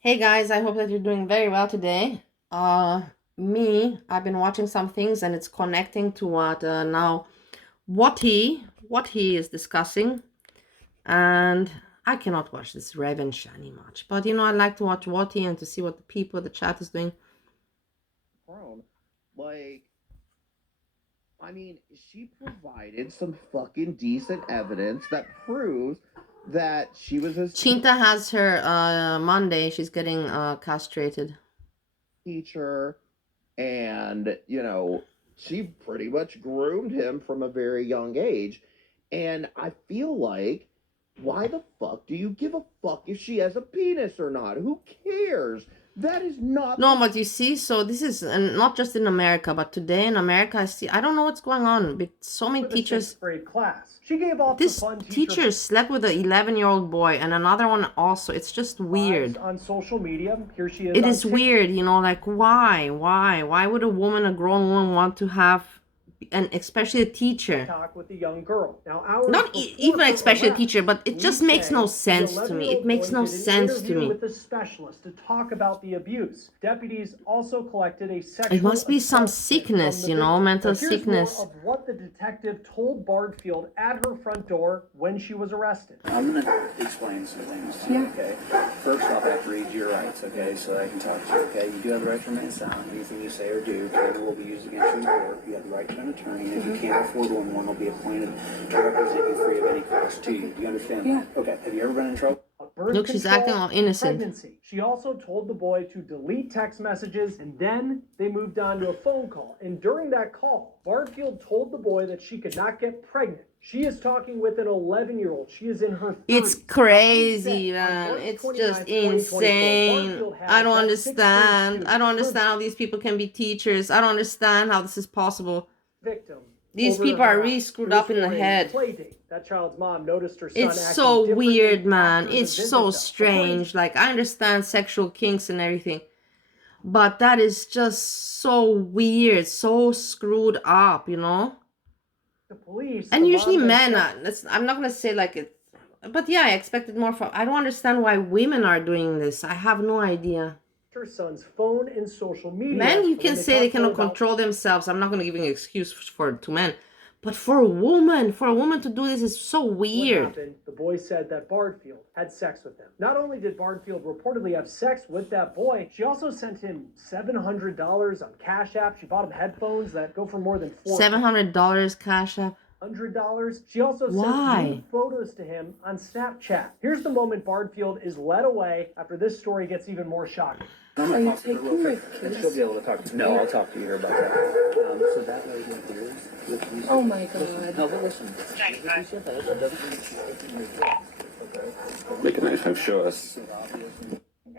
Hey guys, I hope that you're doing very well today. Uh, I've been watching some things and it's connecting to what now what he is discussing, and I cannot watch this Raven Shani much, but I like to watch what he and to see what the people, the chat is doing. Prone. Like, I mean, she provided some fucking decent evidence that proves that she was a Chinta has her Monday. She's getting castrated. teacher, and, she pretty much groomed him from a very young age. And I feel like, why the fuck do you give a fuck if she has a penis or not? Who cares? That is not No, but you see, so this is not just in America, but today in America, I don't know what's going on with so many with a teachers. sixth grade class. She gave off This the fun teacher slept with an 11-year-old boy and another one also. It's just weird. on social media. Here she is. It is weird, like why would a woman, a grown woman, want to have, and especially a teacher, Talk with a young girl. Now, not even especially a teacher, but it just makes no sense to me. It makes no sense to me. With a specialist to talk about the abuse. Deputies also collected a sexual. It must be some sickness, mental sickness. Of what the detective told Bardfield at her front door when she was arrested. I'm going to explain some things to you, okay? First off, I have to read your rights, okay, so that I can talk to you, okay? You do have the right to remain silent. Anything you say or do will be used against you in court. You have the right to an attorney. If you can't afford one will be appointed to represent you free of any cost to you. Do you understand? Yeah. Okay. Have you ever been in trouble? Look, she's acting all innocent. Pregnancy. She also told the boy to delete text messages, and then they moved on to a phone call. And during that call, Bardfield told the boy that she could not get pregnant. She is talking with an 11-year-old. She is in her 30s. It's crazy, man. It's just insane. I don't understand. I don't understand how these people can be teachers. I don't understand how this is possible. Victim. These people are really screwed up in the head. That child's mom noticed her son. It's so weird, man. It's so strange. Like, I understand sexual kinks and everything, but that is just so weird, so screwed up, The police. And usually men, I'm not gonna say like it, but yeah, I expected more from. I don't understand why women are doing this. I have no idea. Her son's phone and social media. Men, you can say they cannot control themselves. I'm not gonna give an excuse for two men. But for a woman to do this is so weird. The boy said that Bardfield had sex with him. Not only did Bardfield reportedly have sex with that boy, she also sent him $700 on Cash App. She bought him headphones that go for more than $700 Cash App. $100. She also sent nude photos to him on Snapchat. Here's the moment Bardfield is led away after this story gets even more shocking. Are you taking my kids? She'll be able to talk to me. No, I'll talk to you about that. So that way oh my God. No, but listen. Make a nice, I'm sure.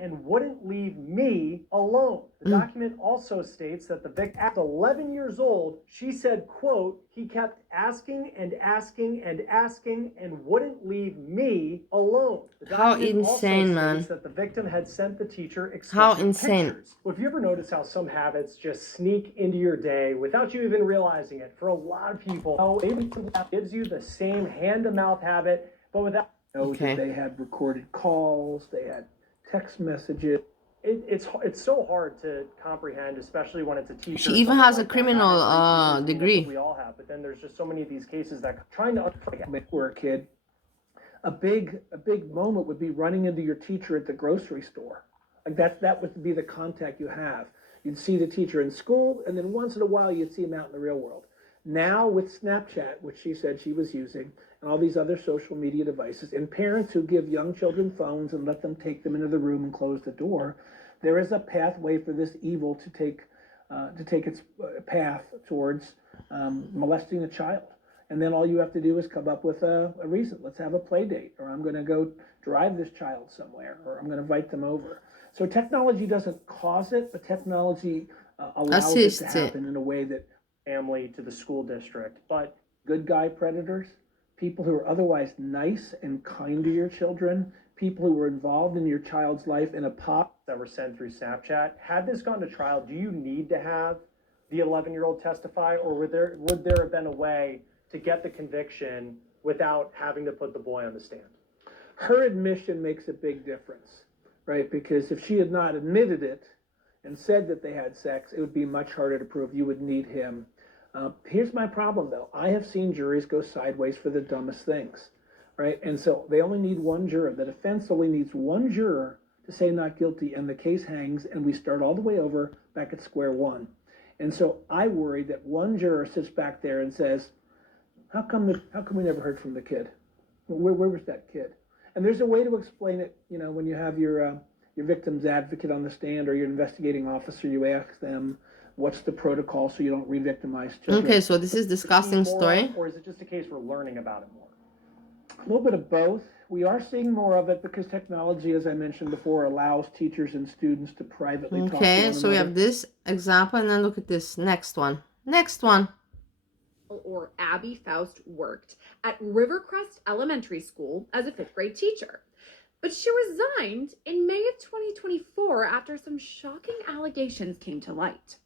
And wouldn't leave me alone. The document also states that the victim, at 11 years old, she said, quote, he kept asking and asking and asking and wouldn't leave me alone. How insane, man. That the victim had sent the teacher how insane. Pictures. Well, have you ever noticed how some habits just sneak into your day without you even realizing it? For a lot of people, even gives you the same hand-to-mouth habit, but without... Okay. They had recorded calls, they had text messages. It's so hard to comprehend, especially when it's a teacher. She even has a criminal degree. We all have, but then there's just so many of these cases that trying to. We're a kid. A big moment would be running into your teacher at the grocery store. Like that would be the contact you have. You'd see the teacher in school, and then once in a while you'd see him out in the real world. Now with Snapchat, which she said she was using, and all these other social media devices, and parents who give young children phones and let them take them into the room and close the door, there is a pathway for this evil to take its path towards molesting a child. And then all you have to do is come up with a reason. Let's have a play date, or I'm going to go drive this child somewhere, or I'm going to invite them over. So technology doesn't cause it, but technology allows it to happen in a way that family to the school district. But good guy predators, people who are otherwise nice and kind to your children, people who were involved in your child's life in a pop that were sent through Snapchat. Had this gone to trial, do you need to have the 11-year-old testify, or would there have been a way to get the conviction without having to put the boy on the stand? Her admission makes a big difference. right? Because if she had not admitted it and said that they had sex, it would be much harder to prove. You would need him. Here's my problem, though. I have seen juries go sideways for the dumbest things, right? And so they only need one juror. The defense only needs one juror to say not guilty, and the case hangs, and we start all the way over back at square one. And so I worry that one juror sits back there and says, how come we never heard from the kid? Where was that kid? And there's a way to explain it, when you have your victim's advocate on the stand or your investigating officer, you ask them, what's the protocol so you don't re-victimize children? Okay, so this is disgusting story. Or is it just a case we're learning about it more? A little bit of both. We are seeing more of it because technology, as I mentioned before, allows teachers and students to privately talk to one Okay, so we another. have this example, and then look at this next one. Next one. Or Abby Faust worked at Rivercrest Elementary School as a 5th grade teacher. But she resigned in May of 2024 after some shocking allegations came to light.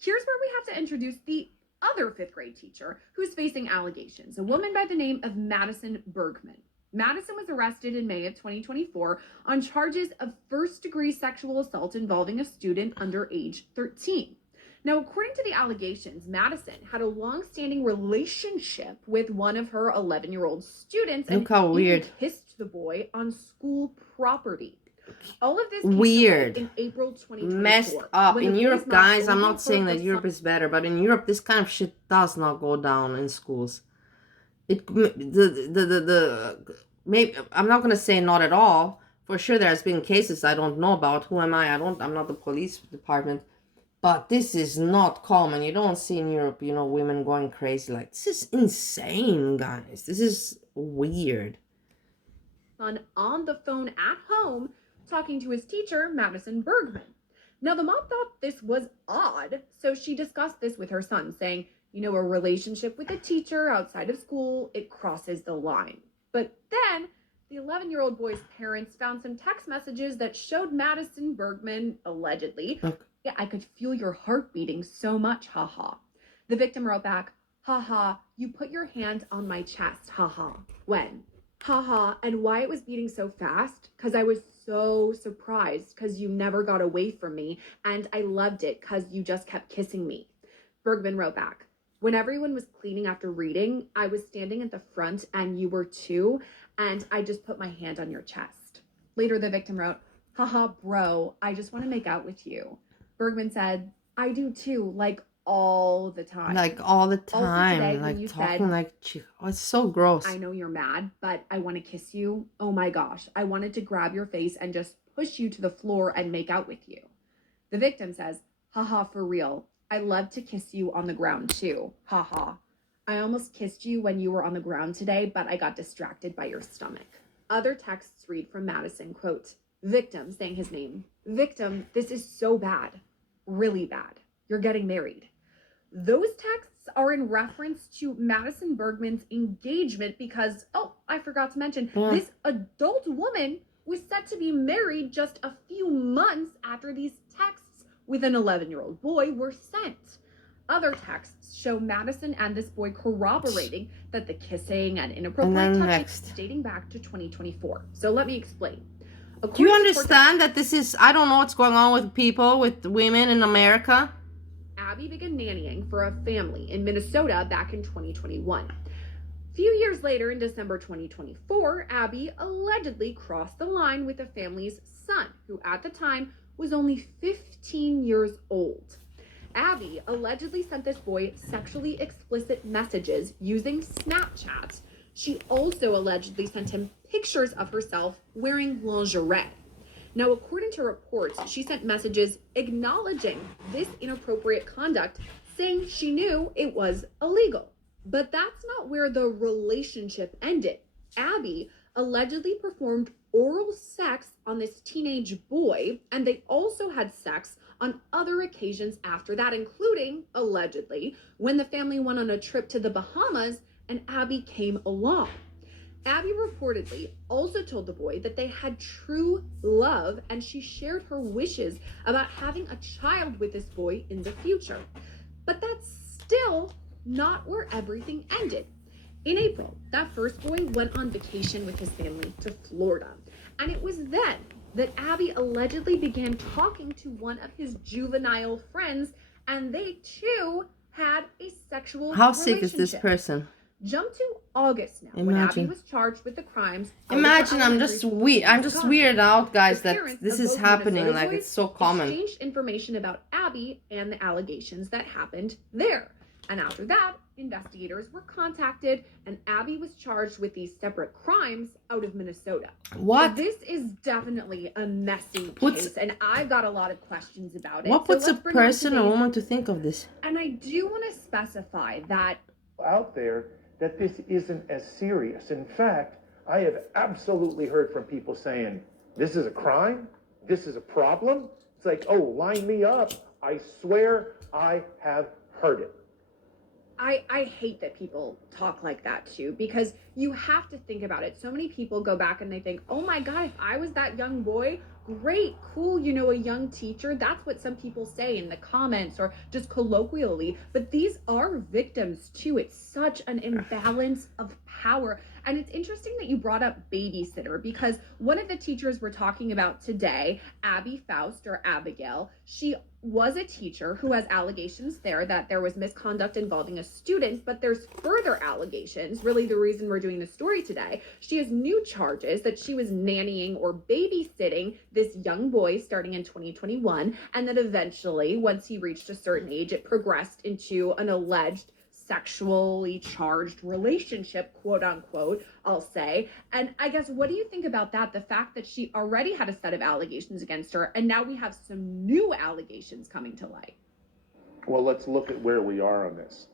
Here's where we have to introduce the other 5th grade teacher who's facing allegations, a woman by the name of Madison Bergman. Madison was arrested in May of 2024 on charges of first-degree sexual assault involving a student under age 13. Now, according to the allegations, Madison had a long-standing relationship with one of her 11-year-old students and Look how weird. even kissed the boy on school property. All of this Weird. in April 2024. Messed up. when In the Europe, police not guys, I'm only not saying heard that the Europe is better, but in Europe, this kind of shit does not go down in schools. Maybe I'm not gonna say not at all. For sure, there's been cases I don't know about. Who am I? I'm not the police department. But this is not common. You don't see in Europe, women going crazy. Like, this is insane, guys. This is weird. son on the phone at home talking to his teacher, Madison Bergman. Now, the mom thought this was odd, so she discussed this with her son, saying, a relationship with a teacher outside of school, it crosses the line. But then the 11-year-old boy's parents found some text messages that showed Madison Bergman, allegedly, yeah, I could feel your heart beating so much, haha. The victim wrote back, haha, you put your hand on my chest, haha. When? Haha, and why it was beating so fast? Because I was so surprised because you never got away from me, and I loved it because you just kept kissing me. Bergman wrote back, when everyone was cleaning after reading, I was standing at the front and you were too, and I just put my hand on your chest. Later, the victim wrote, haha, bro, I just want to make out with you. Bergman said, I do too, like all the time. Like all the Also time. today, when Like you talking said, like, oh, it's so gross. I know you're mad, but I want to kiss you. Oh my gosh, I wanted to grab your face and just push you to the floor and make out with you. The victim says, haha, for real. I love to kiss you on the ground too. Haha. I almost kissed you when you were on the ground today, but I got distracted by your stomach. Other texts read from Madison, quote, victim, saying his name. Victim, this is so bad. Really bad. You're getting married. Those texts are in reference to Madison Bergman's engagement because, I forgot to mention, this adult woman was set to be married just a few months after these texts with an 11-year-old boy were sent. Other texts show Madison and this boy corroborating that the kissing and inappropriate touching dating back to 2024. So let me explain. Do you understand that this is, I don't know what's going on with people, with women in America? Abby began nannying for a family in Minnesota back in 2021. A few years later, in December 2024, Abby allegedly crossed the line with the family's son, who at the time was only 15 years old. Abby allegedly sent this boy sexually explicit messages using Snapchat. She also allegedly sent him pictures of herself wearing lingerie. Now, according to reports, she sent messages acknowledging this inappropriate conduct, saying she knew it was illegal. But that's not where the relationship ended. Abby allegedly performed oral sex on this teenage boy, and they also had sex on other occasions after that, including, allegedly, when the family went on a trip to the Bahamas and Abby came along. Abby reportedly also told the boy that they had true love, and she shared her wishes about having a child with this boy in the future. But that's still not where everything ended. In April, that first boy went on vacation with his family to Florida. And it was then that Abby allegedly began talking to one of his juvenile friends, and they too had a sexual How relationship. sick is this person? Jump to August now, when Imagine. Abby was charged with the crimes. out of her Imagine, I'm elementary just school weird. in I'm just Wisconsin. weirded out, guys, The that parents this of is both happening. Minnesota Like, boys it's so common. exchanged information about Abby and the allegations that happened there. And after that, investigators were contacted, and Abby was charged with these separate crimes out of Minnesota. What? So this is definitely a messy What's- case, and I've got a lot of questions about it. What puts so a let's bring on person or today's- woman to think of this? And I do want to specify that out there that this isn't as serious. In fact, I have absolutely heard from people saying, this is a crime? This is a problem? It's like, oh, line me up. I swear I have heard it. I hate that people talk like that too, because you have to think about it. So many people go back and they think, oh my God, if I was that young boy, great, cool, you know, a young teacher. That's what some people say in the comments or just colloquially. But these are victims too. It's such an imbalance of power. And it's interesting that you brought up babysitter, because one of the teachers we're talking about today, Abby Faust or Abigail, she was a teacher who has allegations there that there was misconduct involving a student, but there's further allegations, really the reason we're doing the story today. She has new charges that she was nannying or babysitting this young boy starting in 2021, and that eventually, once he reached a certain age, it progressed into an alleged sexually charged relationship, quote unquote, I'll say. And I guess, what do you think about that? The fact that she already had a set of allegations against her, and now we have some new allegations coming to light. Well, let's look at where we are on this.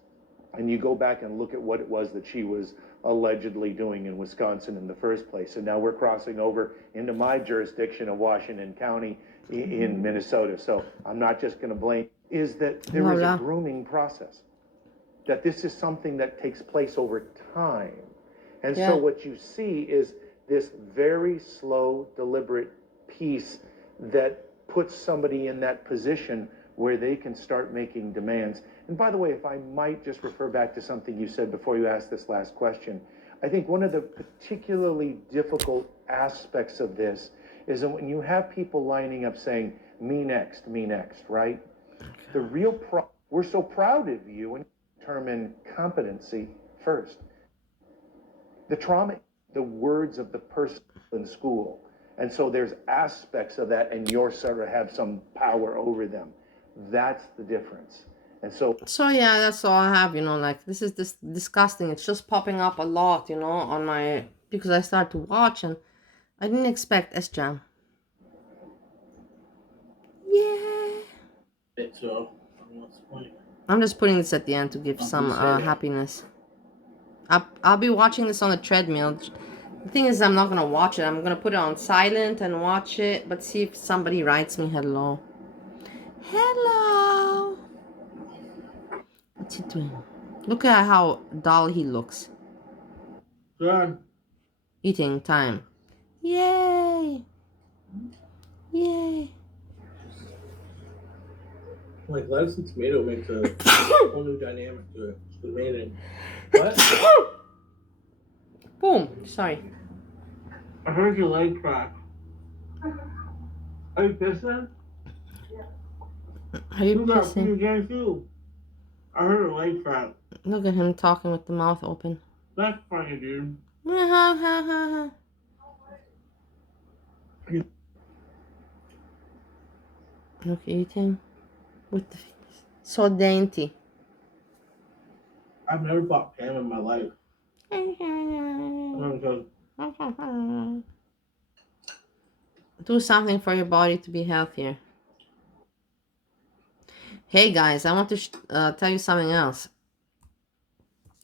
And you go back and look at what it was that she was allegedly doing in Wisconsin in the first place. And now we're crossing over into my jurisdiction of Washington County in Minnesota. So I'm not just going to blame, is that there is a grooming process. That this is something that takes place over time. And so what you see is this very slow, deliberate piece that puts somebody in that position where they can start making demands. And by the way, if I might just refer back to something you said before you asked this last question, I think one of the particularly difficult aspects of this is that when you have people lining up saying, me next, right? The real we're so proud of you and determine competency first. The trauma, the words of the person in school. And so there's aspects of that, and you're sort of have some power over them. That's the difference. And so yeah, that's all I have, you know, like, this is disgusting. It's just popping up a lot, you know, on my, because I started to watch, and I didn't expect S-Jam. Yeah. So, what's the point? I'm just putting this at the end to give some happiness. I'll be watching this on the treadmill. The thing is, I'm not gonna watch it. I'm gonna put it on silent and watch it, but see if somebody writes me hello. Hello. What's he doing? Look at how dull he looks. Done. Eating time. Yay. Yay. Like, lettuce and tomato makes a whole new dynamic to it. It's amazing. What? Boom. Sorry. I heard your leg crack. Are you pissing? Are you pissing? You can't do. I heard her leg crack. Look at him talking with the mouth open. That's funny, dude. Look, eating with the fingers. So dainty. I've never bought Pam in my life. Do something for your body to be healthier. Hey guys, I want to tell you something else.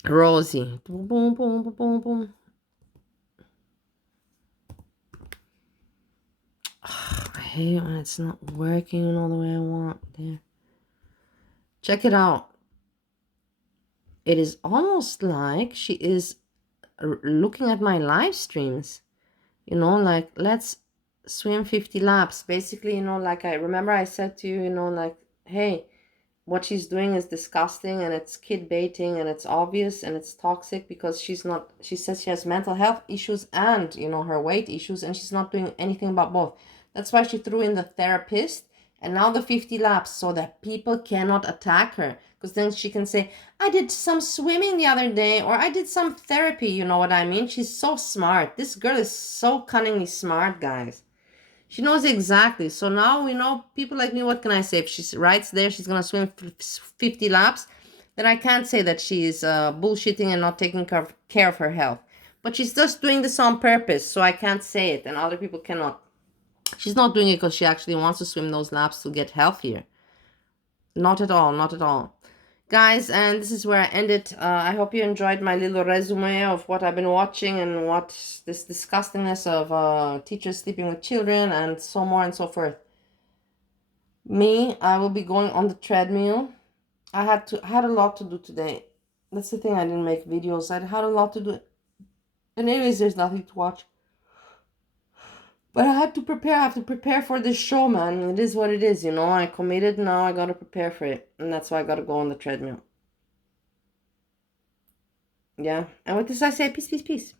Rosie. Boom, boom, boom, boom, boom, boom. I hate when it's not working all the way I want. There. Check it out. It is almost like she is looking at my live streams. You know, like, let's swim 50 laps. Basically, you know, like, I remember I said to you, you know, like, hey, what she's doing is disgusting, and it's kid baiting, and it's obvious, and it's toxic, because she says she has mental health issues and, you know, her weight issues, and she's not doing anything about both. That's why she threw in the therapist and now the 50 laps, so that people cannot attack her. Because then she can say, I did some swimming the other day, or I did some therapy, you know what I mean? She's so smart. This girl is so cunningly smart, guys. She knows exactly. So now we know, people like me, what can I say? If she writes there she's going to swim 50 laps, then I can't say that she's bullshitting and not taking care of her health. But she's just doing this on purpose, so I can't say it, and other people cannot. She's not doing it because she actually wants to swim those laps to get healthier. Not at all, not at all. Guys, and this is where I end it. I hope you enjoyed my little resume of what I've been watching and what this disgustingness of teachers sleeping with children and so more and so forth. Me, I will be going on the treadmill. I had a lot to do today. That's the thing, I didn't make videos. I had a lot to do. And anyways, there's nothing to watch. But I have to prepare for this show, man. It is what it is, you know. I committed, now I gotta prepare for it. And that's why I gotta go on the treadmill. Yeah. And with this I say peace, peace, peace.